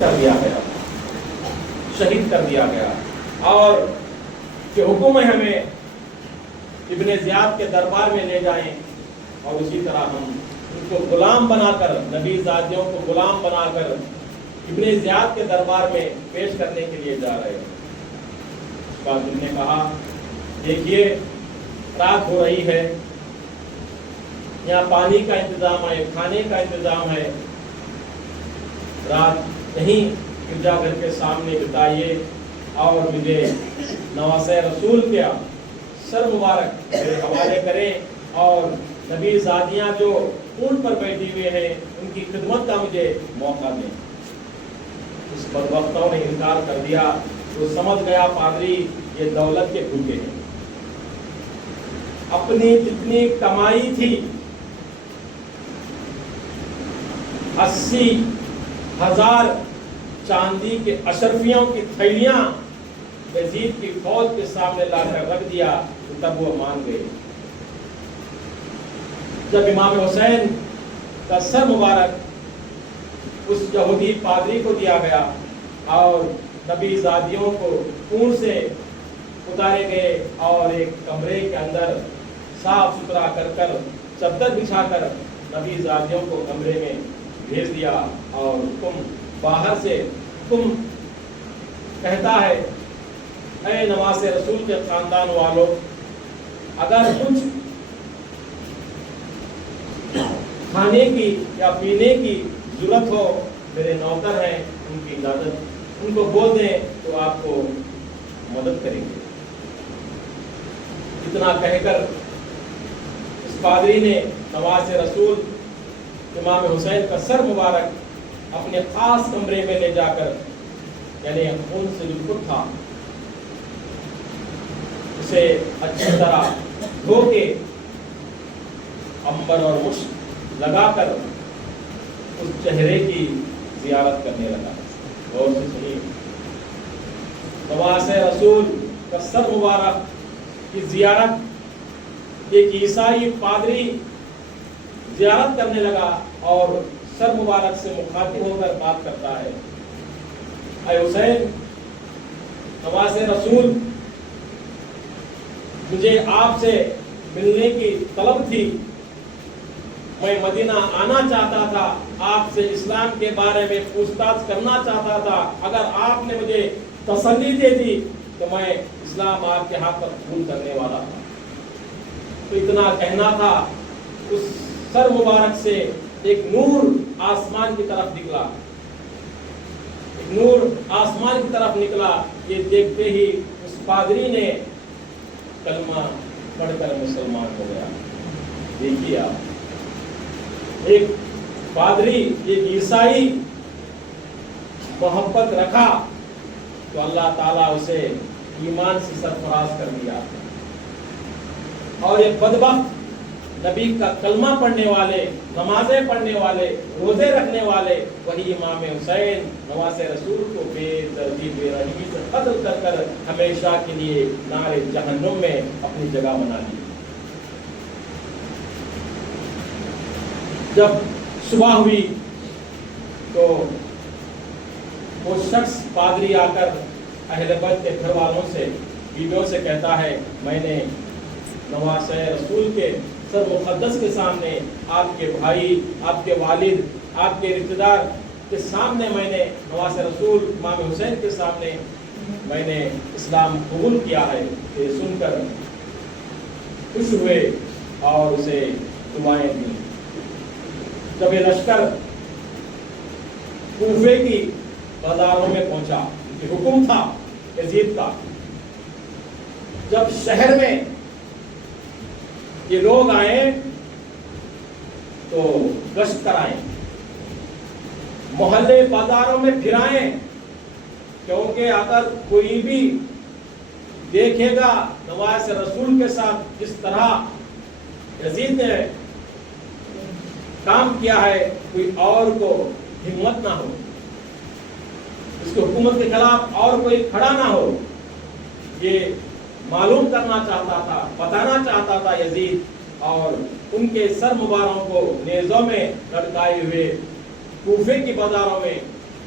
کر دیا گیا، شہید کر دیا گیا، اور کہ حکم ہے ہمیں ابن زیاد کے دربار میں لے جائیں اور اسی طرح ہم ان کو غلام بنا کر، نبی زادیوں کو غلام بنا کر ابن زیاد کے دربار میں پیش کرنے کے لیے جا رہے ہیں۔ اس بعد انہوں نے کہا دیکھیے رات ہو رہی ہے، یہاں پانی کا انتظام ہے، کھانے کا انتظام ہے، رات نہیں گرجا گھر کے سامنے بتائیے اور مجھے نواسہ رسول کیا سر مبارک میرے حوالے کریں اور نبی زادیاں جو اونٹ پر بیٹھی ہوئے ہیں ان کی خدمت کا مجھے موقع دیں۔ اس بدبختوں نے انکار کر دیا۔ وہ سمجھ گیا پادری یہ دولت کے بھوکے ہیں، اپنی جتنی کمائی تھی 80,000 چاندی کے اشرفیوں کی تھیلیاں یزید کی فوج کے سامنے لا کر رکھ دیا تو تب وہ مان گئے۔ جب امام حسین کا سر مبارک اس یہودی پادری کو دیا گیا اور نبی زادیوں کو اونٹ سے اتارے گئے اور ایک کمرے کے اندر صاف ستھرا کر چادر بچھا کر نبی زادیوں کو کمرے میں بھیج دیا، اور تم باہر سے تم کہتا ہے اے نواز رسول کے خاندان والوں، اگر کچھ کھانے کی یا پینے کی ضرورت ہو میرے نوکر ہیں ان کی اجازت ان کو بول دیں تو آپ کو مدد کریں گے۔ اتنا کہہ کر اس پادری نے نواز رسول امام حسین کا سر مبارک اپنے خاص کمرے میں لے جا کر، یعنی خون سے جو خود تھا اسے اچھی طرح دھو کے عنبر اور مشک لگا کر اس چہرے کی زیارت کرنے لگا۔ غور سے سنیے، نواز رسول کا سر مبارک کی زیارت ایک عیسائی پادری زیارت کرنے لگا اور سر مبارک سے مخاطب ہو کر بات کرتا ہے، اے حسین، نواز رسول، مجھے آپ سے ملنے کی طلب تھی، میں مدینہ آنا چاہتا تھا، آپ سے اسلام کے بارے میں پوچھ تاچھ کرنا چاہتا تھا، اگر آپ نے مجھے تسلی دے دی تو میں اسلام آپ کے ہاتھ پر قبول کرنے والا تھا۔ تو اتنا کہنا تھا، اس سر مبارک سے ایک نور آسمان کی طرف نکلا، ایک نور آسمان کی طرف نکلا، یہ دیکھتے ہی اس پادری نے کلمہ پڑھ کر مسلمان ہو گیا۔ دیکھیے آپ، ایک پادری، ایک عیسائی محبت رکھا تو اللہ تعالیٰ اسے ایمان سے سرفراز کر دیا، اور ایک بدبخت نبی کا کلمہ پڑھنے والے، نمازیں پڑھنے والے، روزے رکھنے والے، وہی امام حسین نواز رسول کو بے دردی بے رحمی سے قتل کر کر ہمیشہ کے لیے نار جہنم میں اپنی جگہ بنا لی۔ جب صبح ہوئی تو وہ شخص پادری آ کر اہل بیت کے گھر والوں سے، بیویوں سے کہتا ہے، میں نے نواز رسول کے سر مقدس کے سامنے، آپ کے بھائی، آپ کے والد، آپ کے رشتہ دار کے سامنے، میں نے نواز رسول امام حسین کے سامنے میں نے اسلام قبول کیا ہے۔ یہ سن کر خوش ہوئے اور اسے دعائیں دیں۔ جب یہ لشکر کوفے کی بازاروں میں پہنچا، یہ حکم تھا یزید کا، جب شہر میں یہ لوگ آئے تو گشت کرائیں، محلے بازاروں میں پھرائیں، کیونکہ اگر کوئی بھی دیکھے گا نواز رسول کے ساتھ جس طرح یزید نے کام کیا ہے، کوئی اور کو ہمت نہ ہو، اس کی حکومت کے خلاف اور کوئی کھڑا نہ ہو، یہ معلوم کرنا چاہتا تھا، بتانا چاہتا تھا یزید، اور ان کے سر مبارکوں کو نیزوں میں لٹکائے ہوئے کوفے کی بازاروں میں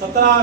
17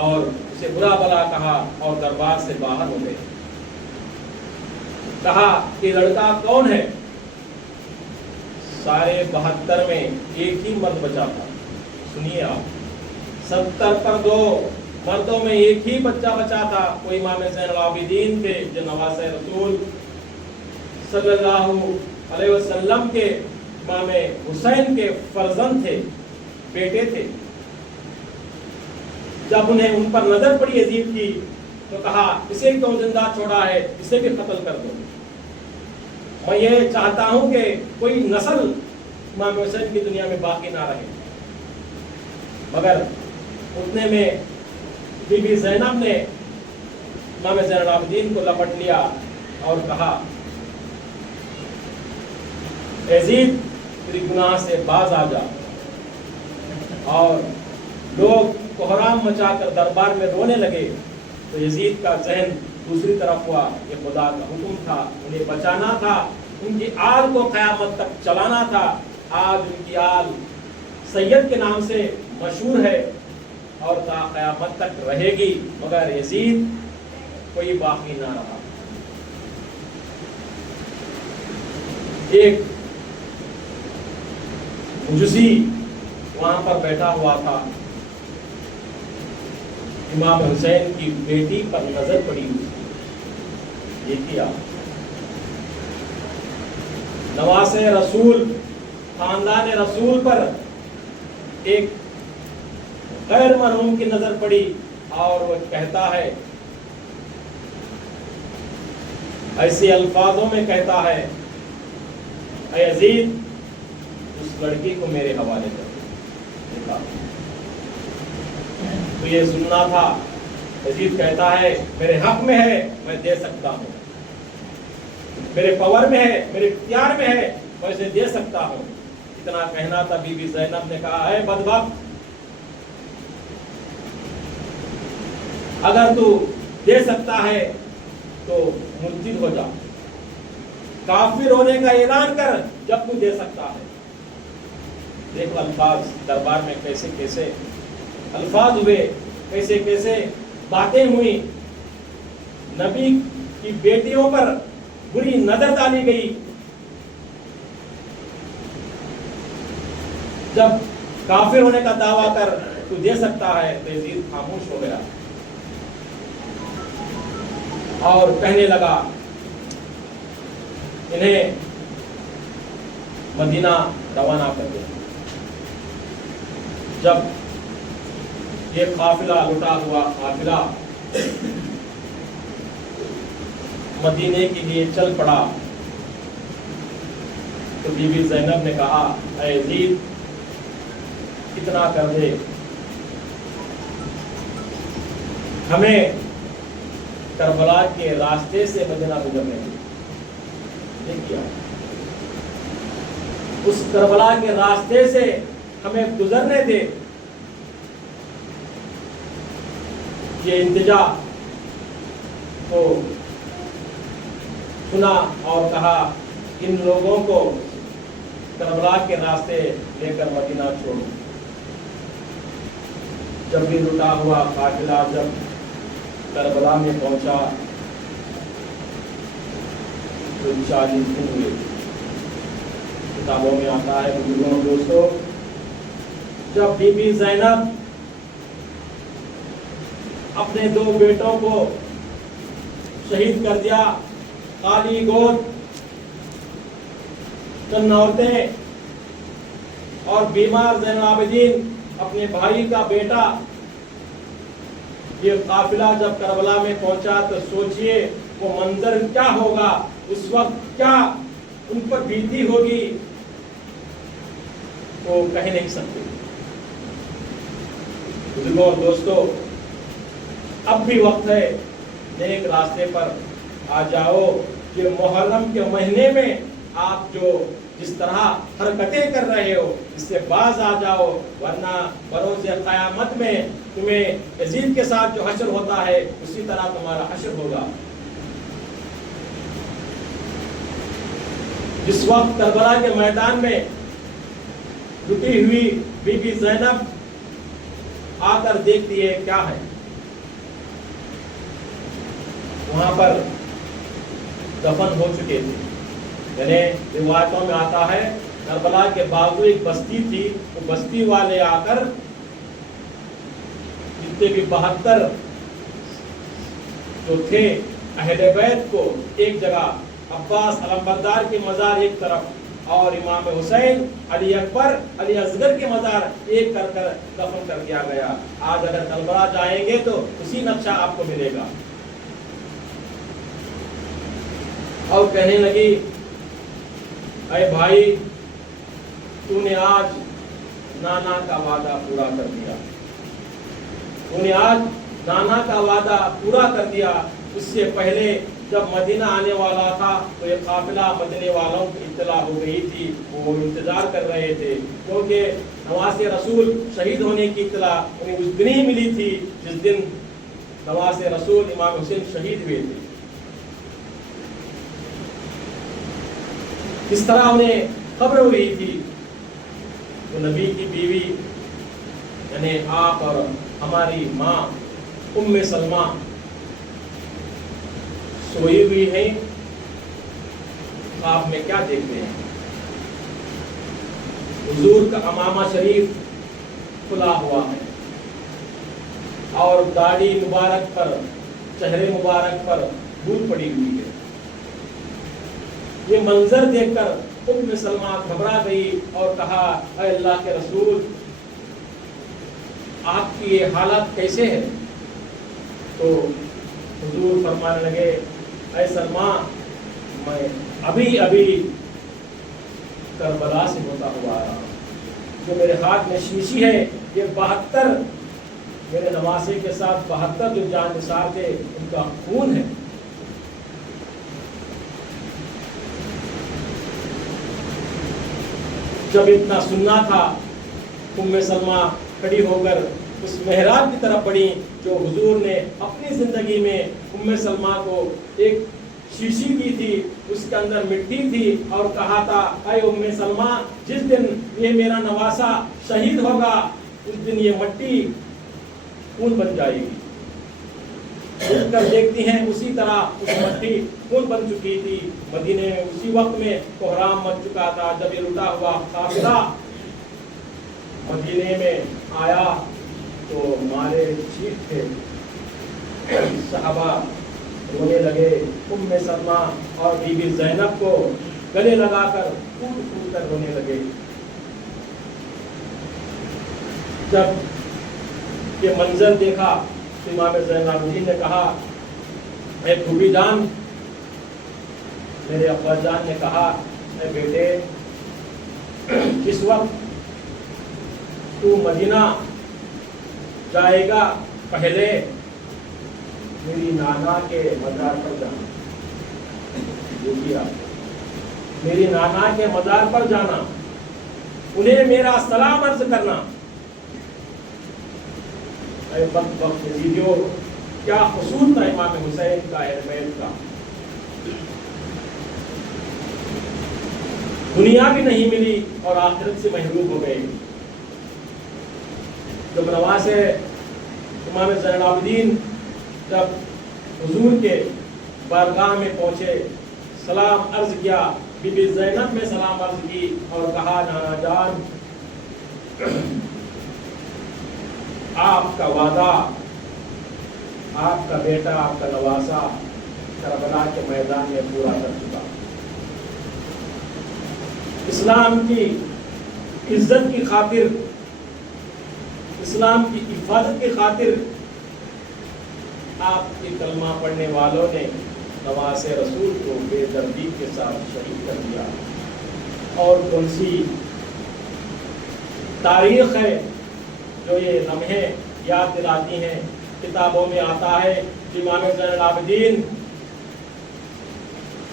اور اسے برا بلا کہا اور دربار سے باہر ہو گئے. کہا کہ لڑکا کون ہے؟ سارے 72 میں ایک ہی مرد بچا تھا. سنیے آپ، 70 پر 2 مردوں میں ایک ہی بچہ بچا تھا. وہ امام زین العابدین تھے جو نواسۂ رسول صلی اللہ علیہ وسلم کے امام حسین کے فرزند تھے، بیٹے تھے. جب انہیں ان پر نظر پڑی یزید کی تو کہا اسے کیوں زندہ چھوڑا ہے، اسے بھی قتل کر دو. میں یہ چاہتا ہوں کہ کوئی نسل امام حسین کی دنیا میں باقی نہ رہے. مگر اتنے میں بی بی زینب نے امام زین العابدین کو لپٹ لیا اور کہا یزید تیری گناہ سے باز آ جا. اور لوگ کوہرام مچا کر دربار میں رونے لگے تو یزید کا ذہن دوسری طرف ہوا. یہ خدا کا حکم تھا، انہیں بچانا تھا، ان کی آل کو قیامت تک چلانا تھا. آج ان کی آل سید کے نام سے مشہور ہے اور تا قیامت تک رہے گی، مگر یزید کوئی باقی نہ رہا. ایک مجوسی وہاں پر بیٹھا ہوا تھا. امام حسین کی بیٹی پر نظر پڑی ہوئی. یہ کیا نواسۂ رسول، خاندان رسول پر ایک غیر مرحوم کی نظر پڑی اور وہ کہتا ہے، ایسے الفاظوں میں کہتا ہے، اے یزید اس لڑکی کو میرے حوالے کر دو. تو یہ سننا تھا. یزید کہتا ہے میرے حق میں ہے، میں دے سکتا ہوں، میرے پاور میں ہے، میرے اختیار میں ہے، میں اسے دے سکتا ہوں. اتنا کہنا تھا. بی بی زینب نے کہا ہے بدبخت، اگر تو دے سکتا ہے تو مرتد ہو جا، کافر ہونے کا اعلان کر جب تو دے سکتا ہے. دیکھو الفاظ دربار میں کیسے کیسے الفاظ ہوئے، کیسے کیسے باتیں ہوئی. نبی کی بیٹیوں پر بری نظر ڈالی گئی. جب کافر ہونے کا دعویٰ کر تو دے سکتا ہے تو یزید خاموش ہو گیا اور کہنے لگا انہیں مدینہ روانہ کر دیا. جب یہ قافلہ لٹا ہوا قافلہ مدینے کے لیے چل پڑا تو بی بی زینب نے کہا اے یزید اتنا کر دے، ہمیں کربلا کے راستے سے مدینہ گزرنے دے. دیکھیے اس کربلا کے راستے سے ہمیں گزرنے دے. یہ التجا کو سنا اور کہا ان لوگوں کو کربلا کے راستے لے کر مدینہ چھوڑو. جب بھی لٹا ہوا قافلہ جب کربلا میں پہنچا تو 40 دن ہوئے. کتابوں میں آتا ہے بزرگوں دوستوں، جب بی بی زینب اپنے 2 بیٹوں کو شہید کر دیا، خالی گود چند عورتیں اور بیمار زین العابدین اپنے بھائی کا بیٹا، یہ قافلہ جب کربلا میں پہنچا تو سوچئے وہ منظر کیا ہوگا، اس وقت کیا ان پر بیتی ہوگی، وہ کہہ نہیں سکتے. بزرگوں اور دوستوں، اب بھی وقت ہے، نیک راستے پر آ جاؤ. یہ محرم کے مہینے میں آپ جو جس طرح حرکتیں کر رہے ہو اس سے باز آ جاؤ، ورنہ بروز قیامت میں تمہیں یزید کے ساتھ جو حشر ہوتا ہے اسی طرح تمہارا حشر ہوگا. جس وقت کربلا کے میدان میں لٹی ہوئی بی بی زینب آ کر دیکھتی ہے کیا ہے، وہاں پر دفن ہو چکے تھے. یعنی روایتوں میں آتا ہے کربلا کے بازو ایک بستی تھی, وہ بستی والے آ کر جتنے بھی 72 جو تھے اہل بیت کو ایک جگہ, عباس علمبردار کے مزار ایک طرف اور امام حسین, علی اکبر, علی اصغر کے مزار ایک کر کر دفن کر دیا گیا. آج اگر کربلا جائیں گے تو اسی نقشہ آپ کو ملے گا. اور کہنے لگی اے بھائی, تو نے آج نانا کا وعدہ پورا کر دیا, تو نے آج نانا کا وعدہ پورا کر دیا. اس سے پہلے جب مدینہ آنے والا تھا تو یہ قافلہ مدینے والوں کی اطلاع ہو گئی تھی, وہ انتظار کر رہے تھے, کیونکہ نواز رسول شہید ہونے کی اطلاع انہیں اس دن ہی ملی تھی جس دن نواز رسول امام حسین شہید ہوئے تھے. اس طرح انہیں خبر ہوئی تھی. تو نبی کی بیوی یعنی آپ اور ہماری ماں ام سلمہ سوئی ہوئی ہیں. آپ میں کیا دیکھتے ہیں؟ حضور کا امامہ شریف کھلا ہوا ہے اور داڑھی مبارک پر, چہرے مبارک پر دھول پڑی ہوئی ہے. یہ منظر دیکھ کر ام سلمہ گھبرا گئی اور کہا اے اللہ کے رسول, آپ کی یہ حالت کیسے ہے؟ تو حضور فرمانے لگے اے سلمہ, میں ابھی کربلا سے ہوتا ہوا آ رہا ہوں. جو میرے ہاتھ میں شیشی ہے یہ 72 میرے نواسے کے ساتھ 72 جو جان نثار تھے ان کا خون ہے. جب اتنا سننا تھا, ام سلمہ کھڑی ہو کر اس محراب کی طرف بڑھی جو حضور نے اپنی زندگی میں ام سلمہ کو ایک شیشی دی تھی, اس کے اندر مٹی تھی, اور کہا تھا اے ام سلمہ, جس دن یہ میرا نواسا شہید ہوگا اس دن یہ مٹی خون بن جائے گی. اٹھ کر دیکھتی ہیں اسی طرح اس مٹی خون بن چکی تھی. مدینے میں اسی وقت میں کوہرام مچ چکا تھا. جب یہ لٹا ہوا قافلہ مدینے میں آیا تو مارے چیخ تھے, صحابہ رونے لگے. ام سلمہ اور بی بی زینب کو گلے لگا کر پھوٹ پھوٹ کر رونے لگے. جب یہ منظر دیکھا تو امام زین العابدین نے کہا اے پھوپھی جان, میرے ابا جان نے کہا اے بیٹے, جس وقت تو مدینہ جائے گا پہلے میری نانا کے مزار پر جانا. میری نانا کے مزار پر جانا, انہیں میرا سلام عرض کرنا. اے وقت ویڈیو کیا حصول تھا امام حسین کا, اہل بیت کا. دنیا بھی نہیں ملی اور آخرت سے محروم ہو گئے. جب نواز امام زین العابدین جب حضور کے بارگاہ میں پہنچے, سلام عرض کیا, بی بی زینب میں سلام عرض کی اور کہا نانا جان, آپ کا وعدہ, آپ کا بیٹا, آپ کا نواسا کربلا کے میدان میں پورا کر چکا. اسلام کی عزت کی خاطر, اسلام کی حفاظت کی خاطر آپ کے کلمہ پڑھنے والوں نے نواز رسول کو بے دردی کے ساتھ شہید کر دیا. اور کون سی تاریخ ہے جو یہ لمحے یاد دلاتی ہیں؟ کتابوں میں آتا ہے کہ امام زین العابدین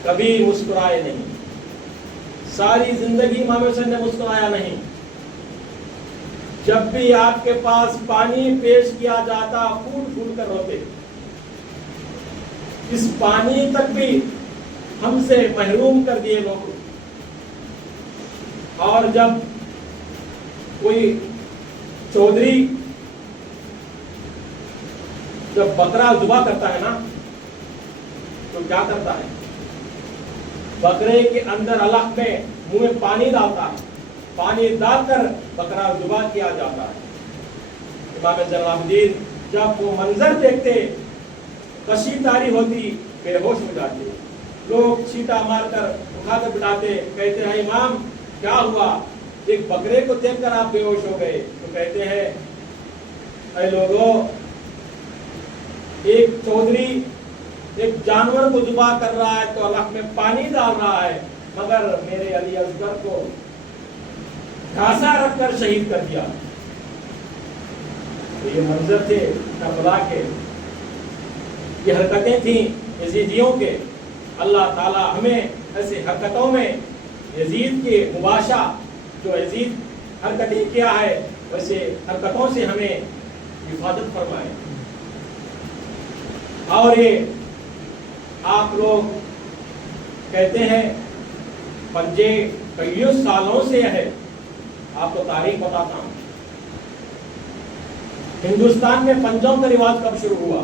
کبھی مسکرائے نہیں. ساری زندگی امام حسین نے مسکرایا نہیں. جب بھی آپ کے پاس پانی پیش کیا جاتا پھوٹ پھوٹ کر روتے. اس پانی تک بھی ہم سے محروم کر دیے لوگ. اور جب کوئی چودھری جب بکرا ذبح کرتا ہے نا تو کیا کرتا ہے؟ بکرے کے اندر الگ میں منہ میں پانی ڈالتا ہے، پانی ڈال کر بکرا ذبح کیا جاتا ہے۔ امام زین العابدین جب وہ منظر دیکھتے کشی طاری ہوتی، بے ہوش ہو جاتے، لوگ چھینٹا مار کر اٹھا کر بٹھاتے، کہتے ہیں امام کیا ہوا؟ ایک بکرے کو دیکھ کر آپ بے ہوش ہو گئے۔ تو کہتے ہیں اے لوگوں، ایک چودھری ایک جانور کو ذبح کر رہا ہے تو الگ میں پانی ڈال رہا ہے، مگر میرے علی اصغر کو گھاسا رکھ کر شہید کر دیا۔ تو یہ منظر تھے کربلا کے، یہ حرکتیں تھیں یزیدیوں کے۔ اللہ تعالی ہمیں ایسے حرکتوں میں یزید کے مباشا، جو یزید حرکتیں کیا ہے ویسے حرکتوں سے ہمیں حفاظت فرمائے۔ اور یہ آپ لوگ کہتے ہیں پنجے کئی سالوں سے ہے، آپ کو تاریخ بتاتا ہوں۔ ہندوستان میں پنجوں کا رواج کب شروع ہوا؟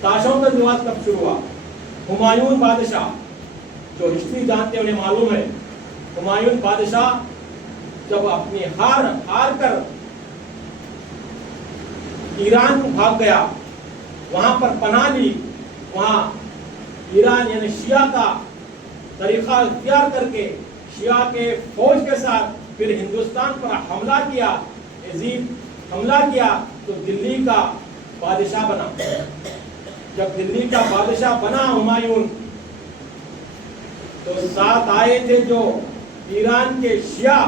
تاشوں کا رواج کب شروع ہوا؟ ہمایوں بادشاہ، جو ہسٹری جانتے ہیں انہیں معلوم ہے، ہمایوں بادشاہ جب اپنی ہار کر ایران کو بھاگ گیا، وہاں پر پناہ لی، وہاں ایران یعنی شیعہ کا طریقہ اختیار کر کے شیعہ کے فوج کے ساتھ پھر ہندوستان پر حملہ کیا، یزید حملہ کیا تو دلی کا بادشاہ بنا۔ جب دلی کا بادشاہ بنا ہمایوں، تو ساتھ آئے تھے جو ایران کے شیعہ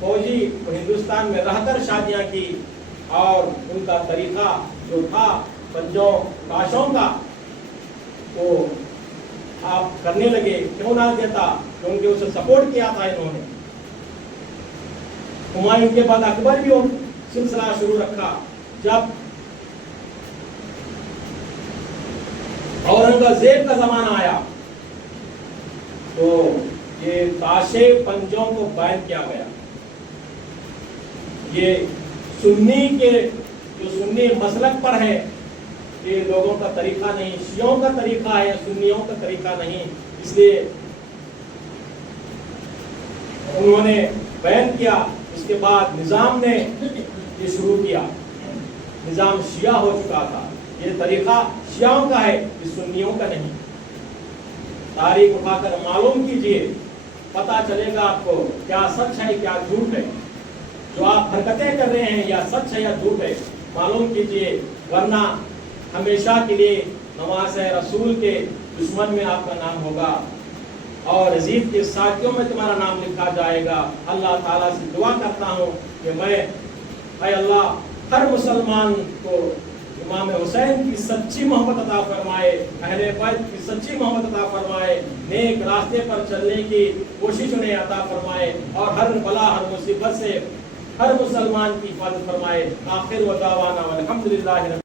فوجی، وہ ہندوستان میں رہ کر شادیاں کی، اور ان کا طریقہ جو تھا پنجوں تاشوں کا وہ آپ کرنے لگے۔ کیوں نہ دیتا؟ کیونکہ اسے سپورٹ کیا تھا انہوں نے۔ ہمایوں کے بعد اکبر بھی سلسلہ شروع رکھا۔ جب اورنگزیب کا زمانہ آیا تو یہ تاشے پنجوں کو بین کیا گیا۔ یہ سنی کے جو سنی مسلک پر ہے، یہ لوگوں کا طریقہ نہیں، شیعوں کا طریقہ ہے، سنیوں کا طریقہ نہیں، اس لیے انہوں نے بین کیا۔ اس کے بعد نظام نے یہ شروع کیا، نظام شیعہ ہو چکا تھا، یہ طریقہ شیعوں کا ہے، یہ سنیوں کا نہیں۔ تاریخ اٹھا کر معلوم کیجئے، پتا چلے گا آپ کو کیا سچ ہے کیا جھوٹ ہے، جو آپ حرکتیں کر رہے ہیں یا سچ ہے یا جھوٹ ہے، معلوم کیجئے، ورنہ ہمیشہ کے لیے نواز رسول کے دشمن میں آپ کا نام ہوگا اور یزید کے ساتھیوں میں تمہارا نام لکھا جائے گا۔ اللہ تعالیٰ سے دعا کرتا ہوں کہ اے اللہ ہر مسلمان کو امام حسین کی سچی محبت عطا فرمائے، اہل بیت کی سچی محبت عطا فرمائے، نیک راستے پر چلنے کی کوشش انہیں عطا فرمائے، اور ہر بلا ہر مصیبت سے ہر مسلمان کی حفاظت فرمائے۔ آخر و دعوانا والحمدللہ۔